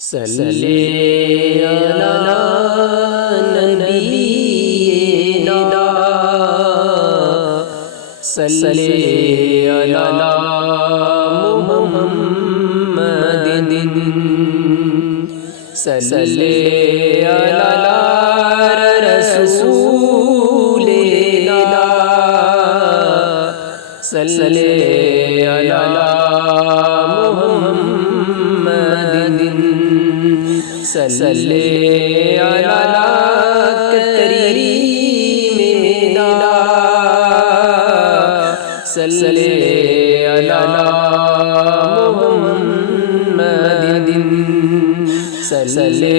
صلی علی نبینا صلی علی محمد صلی علی رسولنا صلی علی محمد صلی علی کریمنا صلی علی محمد صلی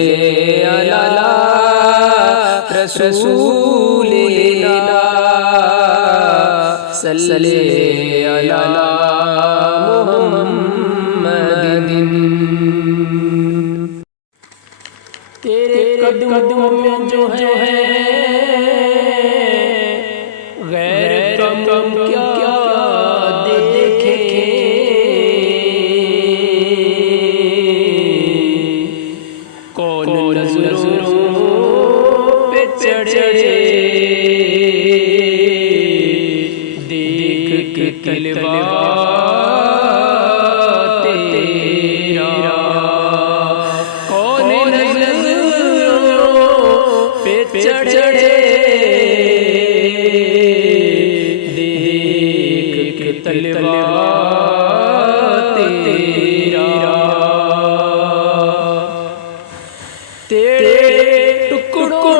علی رسولنا صلی علی محمد۔ تیرے قدموں میں جو ہے غیر کم کیا دیکھے، کون نظروں پہ چڑھے دیکھ کے طلبا تیرا، کون نظروں پہ چڑھے دیکھ کے طلبا تیرا، تیرے ٹکڑوں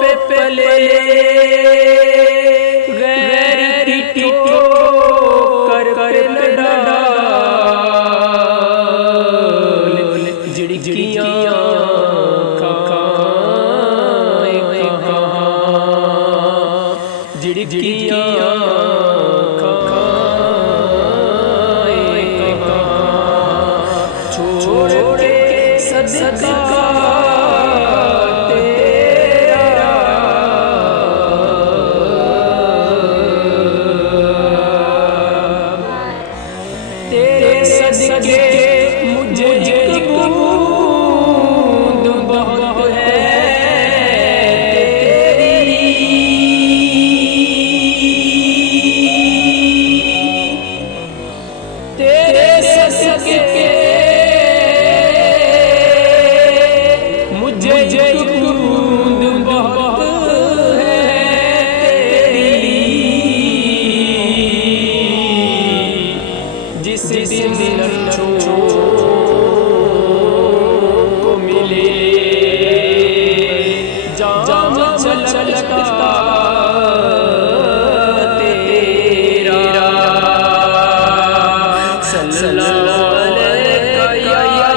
پہ پلے غیر کی ٹھوکر کر ڈال، جھڑکیاں کھائے کہاں، جھڑکیاں کھائے کہاں، چھوڑ کے صدقہ تیرا، تیرے صدقے مجھے بوند بہت ہے تیری، تیرے صدقے مجھے بوند بہت ہے تیری، جس دن لچھوں کو ملے جام چھلکتا تیرا، صلی اللہ علیہ یا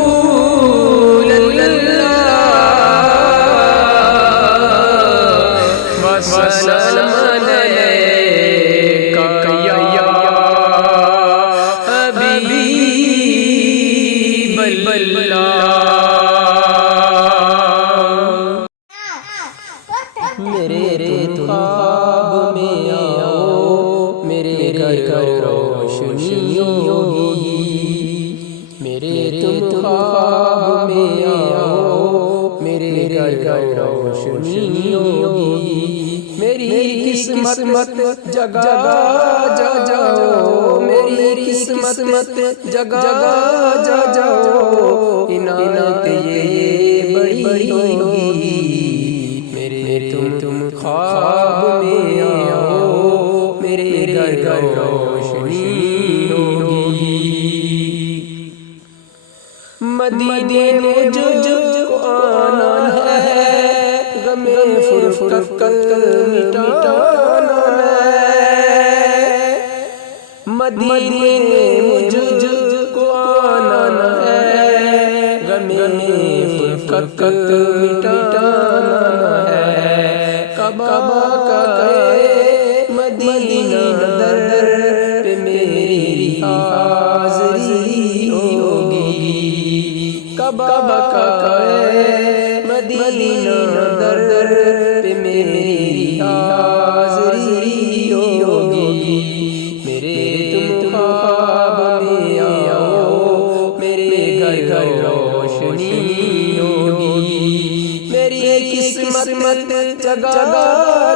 رسول اللہ وسلم علیک یا حبیب اللہ۔ میرے تم خواب میں آؤ، میرے گھر روشنی ہوگی، میرے تم خواب میں آؤ، میرے گھر روشنی ہوگی، میری قسمت جگا جاؤ، میری قسمت جگا جاؤ، عنایت یہ بڑی ہوگی، میرے تم خواب میں آؤ، میرے گھر روشنی ہوگی، مدینے مجھ کو آنا ہے، غم فرقت مٹانا ہے، مدینے مجھ کو آنا ہے، غم فرقت مٹانا ہے، کعبہ کا مدینہ در پہ میری حاضری ہوگی، کعبہ کا مدینہ در پہ میری حاضری ہوگی، قسمت جگا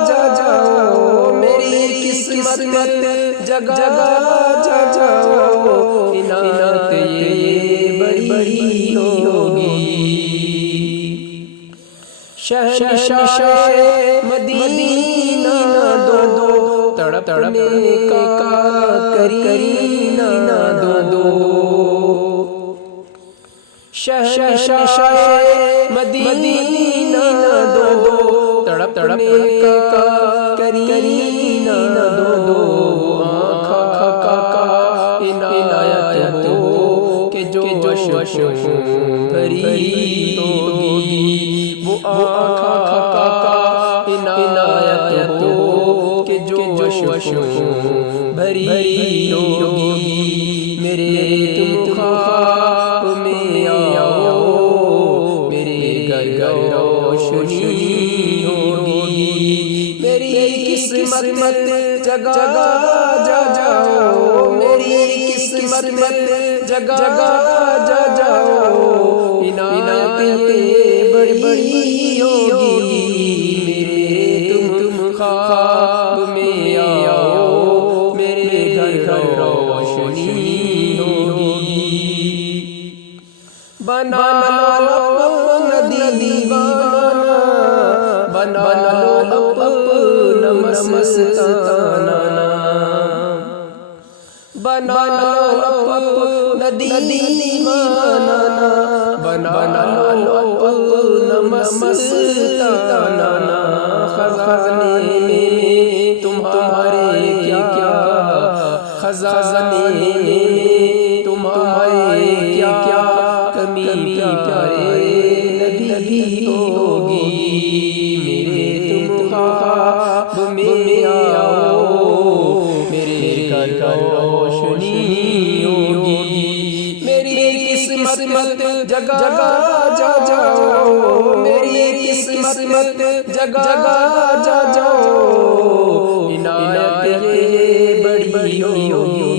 جا جاؤ، میری قسمت جگا جا جاؤ، عنایت یہ بڑی ہوگی۔ شہنشاہ مدینہ دو، تڑپنے کا کرینہ دو، شہنشاہ مدینہ دو، تڑپنے کا کرینہ دو، آنکھا کا عنایت ہو کہ جو بھری ہوگی، وہ آنکھا کا عنایت ہو کہ جو بھری ہوگی۔ میرے تم خواب میں آؤ، میرے گھر روشنی ہوگی، میری قسمت جگا جا جاؤ، میری قسمت جگا جا جاؤ، عنایت بڑی ہوگی۔ میرے تم خواب میں آؤ، میرے گھر روشنی ہوگی۔ بنا لو اپنا دیوانہ، بنا لو اپنا مستانہ، بنا لو اپنا دیوانہ، بنا لو اپنا مستانہ، خزانے میں تمہارے کیا، خزانے میں تمہارے کیا کمی پیارے نبی ہوگی۔ میرے تم خواب میں آؤ، میرے گھر روشنی ہوگی، میری قسمت جگا جا جاؤ، میری قسمت جگا جا جاؤ، عنایت یہ بڑی ہوگی۔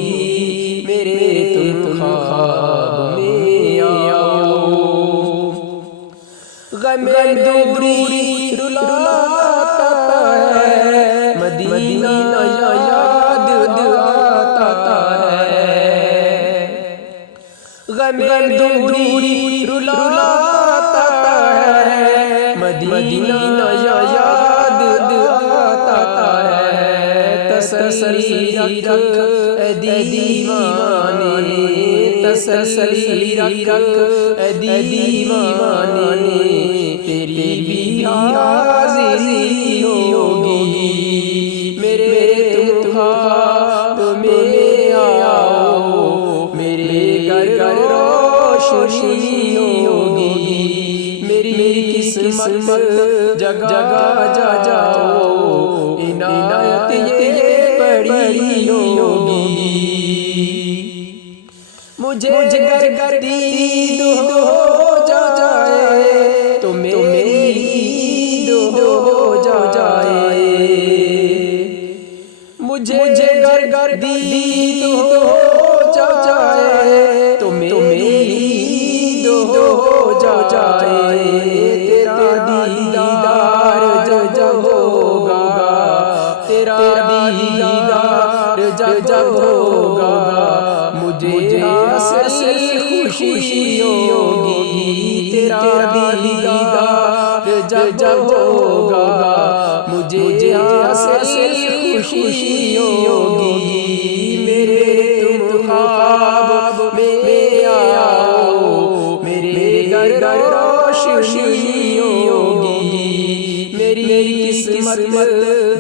میرے تم خواب میں آؤ، غم دوری رلاتا ہے، مدینہ یاد آتا ہے، غم دوری رلاتا ہے، مدینہ یاد آتا ہے، تسلی رکھ اے دیوانے، تسلی رکھ اے دیوانے، تیری بھی حاضری ہوگی۔ میرے تم خواب میں آؤ، میرے گھر روشنی ہوگی، میری قسمت جگا جا جاؤ، عنایت یہ بڑی ہوگی۔ مجھے گر دید ہو جائے تو میری عید ہو جائے، مجھے گر دید ہو جائے تو میری عید ہو جائے، تیرا دیدار جب ہوگا، تیرا دیدار جب ہوگا، مجھے حاصل خوشی ہوگی، تیرا دیدار جب ہوگا، مجھے حاصل خوشی ہوگی۔ میرے تم خواب میں آؤ، میرے گھر روشنی ہوگی، میری قسمت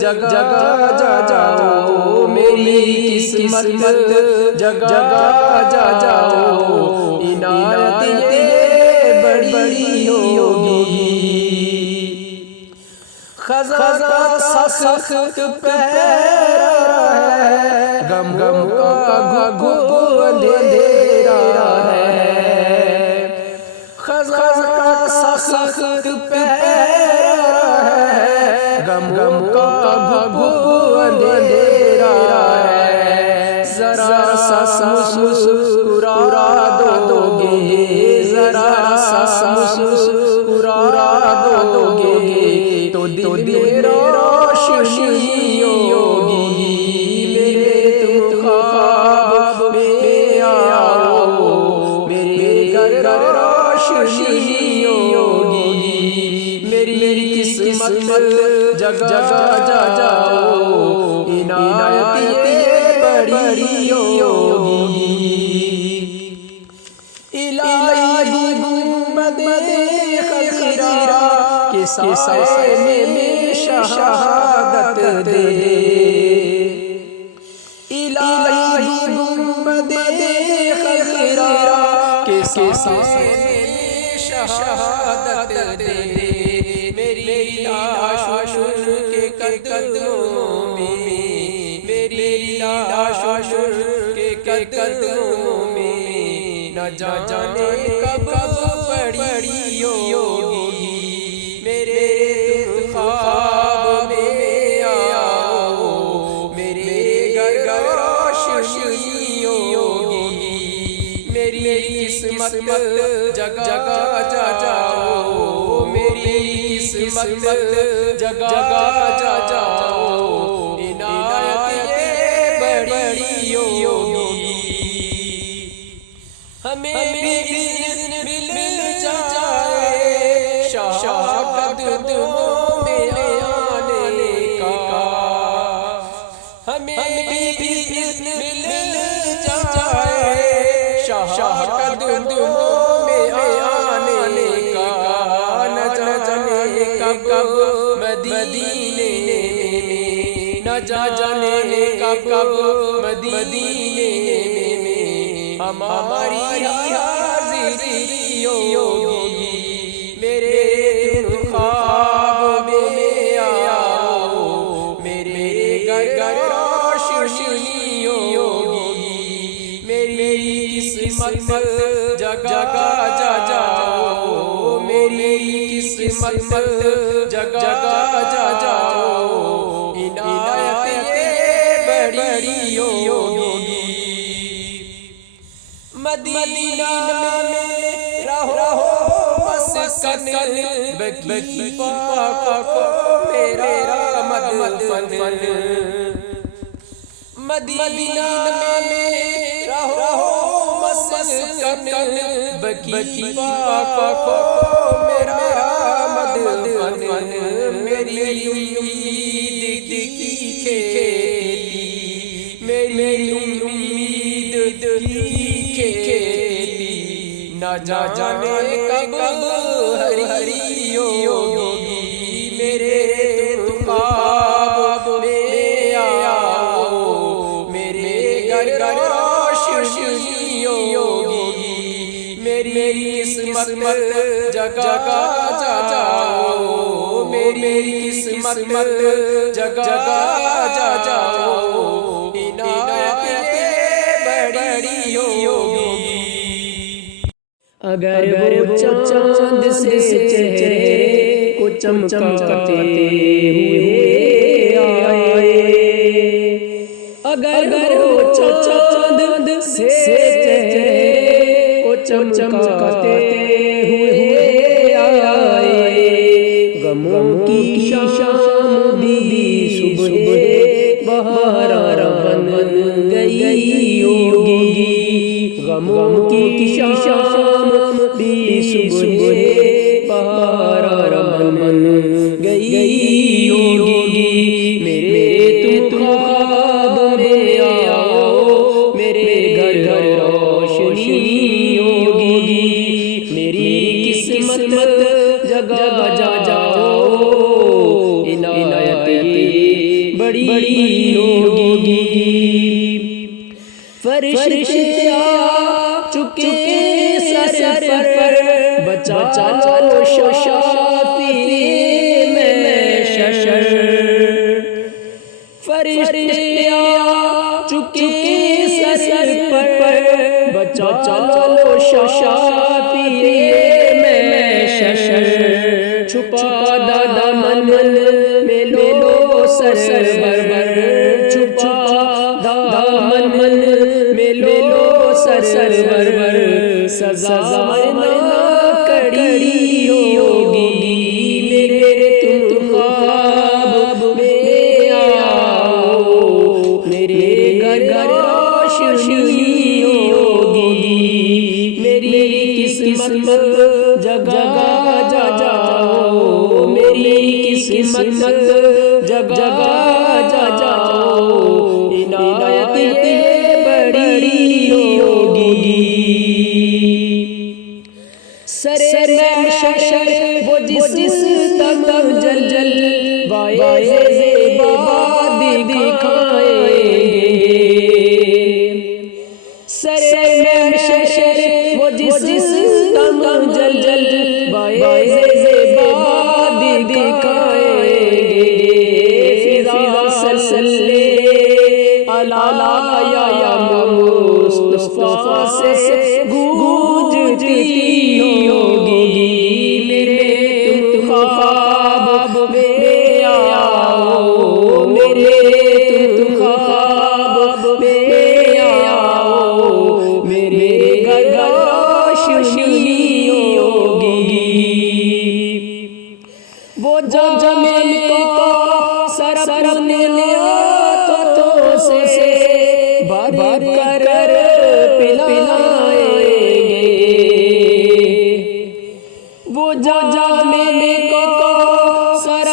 جگا جا جاؤ، میری قسمت جگا جا جاؤ، عنایت یہ بڑی ہوگی۔ خزانہ سخت پیرا ہے، غم کا گھو اندھیرا ہے، خزانہ سخت پیرا ہے، غم کا گھو اندھیرا ہے، ذرا سا مسکرا دو گے، ذرا سا مسکرا دو گے، تو دل روشنی ہوگی، میرے تم خواب میں آؤ، میرے گھر روشنی ہوگی، میری قسمت جگا جاؤ، عنایت یہ بڑی ہوگی۔ الہی گنبد خضرا کے سائے میں شہادت دے، الہی گنبد خضرا کے سائے میں شہادت دے، میری لاش عاشق کے قدموں میں، میری لاش عاشق کے قدموں میں، نہ جانے کب پڑی ہوگی، میرے تم خواب میں آؤ، میرے گھر روشنی ہوگی، میری قسمت جگا جاؤ، میری قسمت جگا جاؤ، عنایت یہ بڑی ہوگی، ہمیں بھی مل جائے شاہ قدموں میں آنے کا، ہمیں بھی مل جائے شاہ قدموں میں آنے کا، نہ جانے کب مدینے میں، نہ جانے کب مدینے میں ہماری حاضری ہوگی، میرے تم خواب میں آؤ، میرے گھر روشنی ہوگی، میری قسمت جگا جاؤ، میری قسمت جگا جاؤ، عنایت یہ بڑی ہوگی، مدینہ میں رہو مسکن بکی پاک کو میرا مدفن، مدینہ میں رہو مسکن بکی پاک کو میرا مدفن، میری امید کی کھیتی، میری امید کی کھیتی، نہ جانے کب ہری ہوگی، میرے تم خواب میں آؤ، میرے گھر روشنی ہوگی، میری قسمت جگا جاؤ، میری قسمت جگا جاؤ، عنایت یہ بڑی ہوگی، اگر وہ چاند سے چہرے کو چمکاتے ہوئے آئے، اگر وہ چاند سے چہرے کو چمکاتے ہوئے آئے، غموں کی شام بھی صبح بہار بن گئی ہوگی، غموں کی شام بھی صبح بہار بن گئی ہوگی، میرے تم خواب میں آؤ، میرے گھر روشنی ہوگی، میری قسمت جگا جاؤ، عنایت بڑی ہوگی، فرشتے آ چکے سر پر، بچا لو شافی میں ششر، فرشتے آ چکے سر پر، بچا لو شافی میں ششر، چھپا دامن میں لو سر بر، چھپا دامن میں لو سر بر، سزا نہ کڑی ہوگی، میرے تم خواب جس دم جل وائے زیبا دکھائیں گے سر محشر وہ جس دم جل وائے زیبا دکھائیں گے فضا صلی علی یا مصطفیٰ سے گونجتی ہوگی میرے تم خواب میں آؤ میرے تم خواب میں آؤ میرے گھر روشنی ہوگی وہ جو میں کو سر نے تو سے بھر کر پلائیں گے وہ جو میں کو سر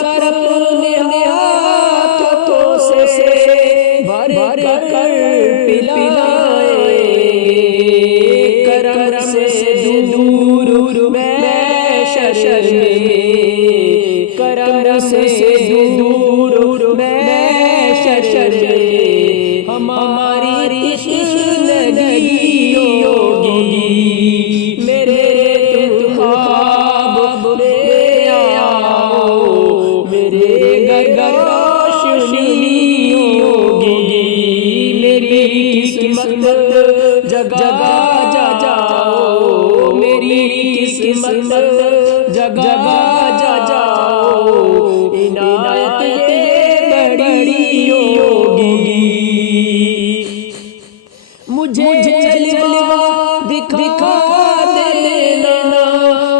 نے تو سے بھر کر پلائیں گے کرم سے دور میں شر میں کرم سے دور میں شر ہماری تشنگی ہوگی میرے تم خواب میں آؤ میرے گھر روشنی ہوگی میری قسمت جگا جاؤ میری قسمت جگا جاؤ عنایت بڑی ہوگی مجھے جلوہ دکھا دینا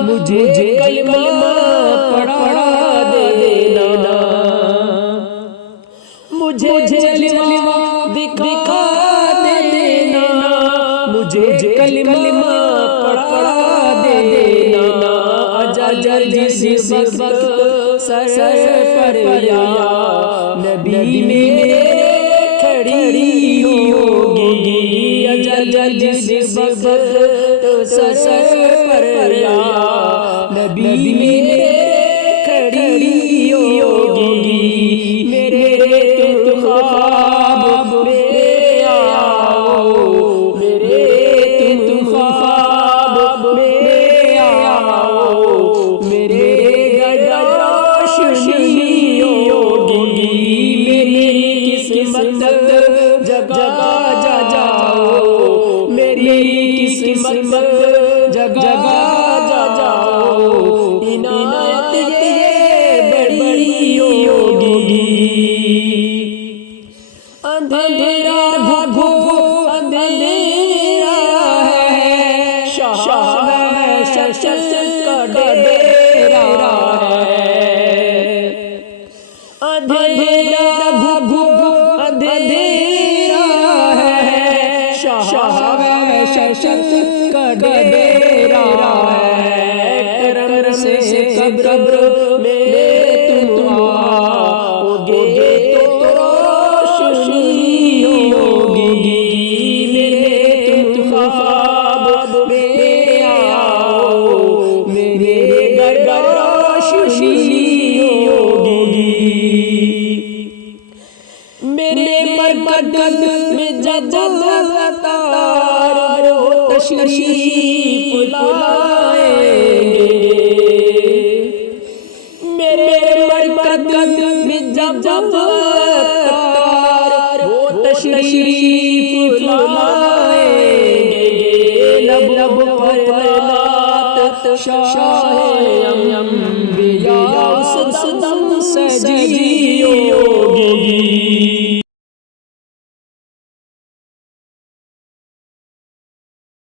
مجھے کلمہ پڑھا دینا مجھے جلوہ دکھا دینا مجھے کلمہ پڑھا دینا اجل جس وقت سر پر یا نبی میرے کھڑی ہوگی اجل جس وقت سر پر یا نبی میرے کھڑی ہوگی میرے تم خواب میں آؤ میرے تم خواب میں آؤ میرے گھر روشنی ہوگی میری قسمت جگا جاؤ میری قسمت جگا جاؤ عنایت یہ بڑی ہوگی اندھیرا بھگو اندھیرا ہے شاہ کا ڈیرا ہے اندھیرا بھگو اندھیرا ہے شاہ کا ڈیرا ہے کرم سے قبر میں تم آؤ گے تو روشنی ہوگی میرے تم خواب میں آؤ میرے گھر روشنی ہوگی میرے مرکز میں جب تار ہو تشریف لائیں گے میرے مرکز میں جب تار ہو تشریف لائیں گے لب پر نعت شاہ انبیاء صدم سجی ہوگی